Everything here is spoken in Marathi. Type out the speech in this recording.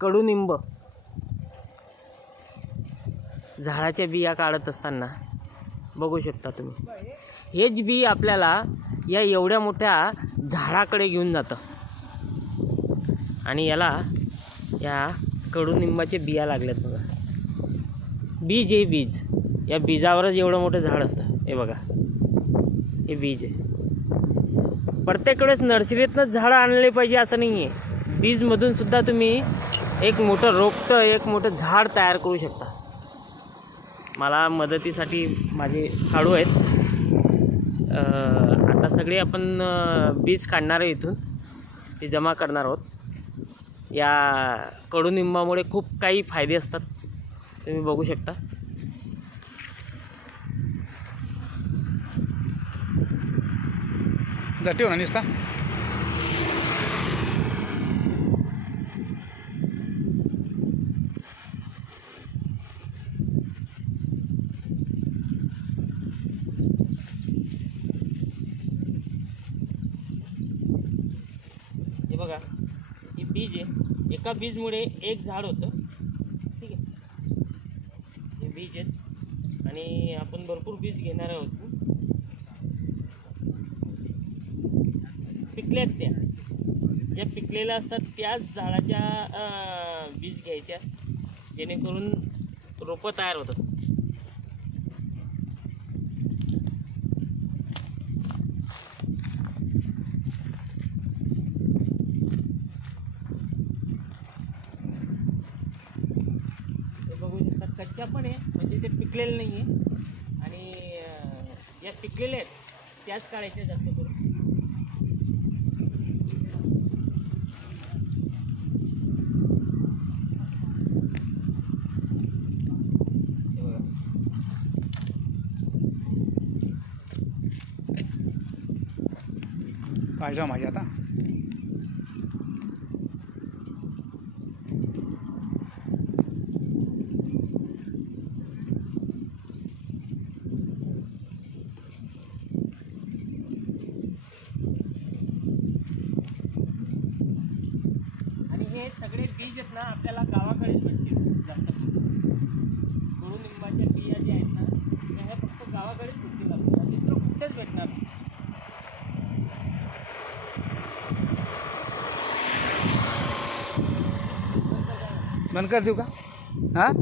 कडुनिंब झाडाच्या बिया काढत असताना बघू शकता तुम्ही, हेच बी आपल्याला या एवढ्या मोठ्या झाडाकडे घेऊन जातं आणि याला या कडुनिंबाचे बिया लागल्यात बघा. बीज आहे, बीज. या बीजावरच एवढं मोठं झाड असतं. हे बघा, हे बीज आहे. प्रत्येक वेळेस नर्सरीतनंच झाडं आणले पाहिजे असं नाही आहे. बीजमधून सुद्धा तुम्ही एक मोठं रोपटं, एक मोठं झाड तयार करू शकता. मला मदतीसाठी माझे साडू आहेत. आता सगळे आपण बीज काढणार आहे, इथून ते जमा करणार आहोत. या कडुनिंबामुळे खूप काही फायदे असतात, तुम्ही बघू शकता. जाते हो ना निसता. हे बघा, हे बीज आहे. एका बीजमुळे एक झाड होतं. ठीक आहे, हे बीज आहेत आणि आपण भरपूर बीज घेणार आहोत. पिकल्यात त्या ज्या पिकलेल्या असतात त्याच झाडाच्या बीज घ्यायच्या, जेणेकरून रोपं तयार होतात. बघू शकता, कच्च्या पण आहे, म्हणजे ते पिकलेलं नाही आहे. आणि ज्या पिकलेल्या आहेत त्याच काढायच्या जास्त करून. पाहिजे माझी आता. आणि हे सगळे बीज आहेत ना, आपल्याला गावाकडेच भेटतील जास्त करून. कडुनिंबाच्या बिया ज्या आहेत ना, त्या ह्या फक्त गावाकडेच भेटतील आपल्याला, दुसरं कुठेच भेटणार नाही. बंद कर देऊ का? हां.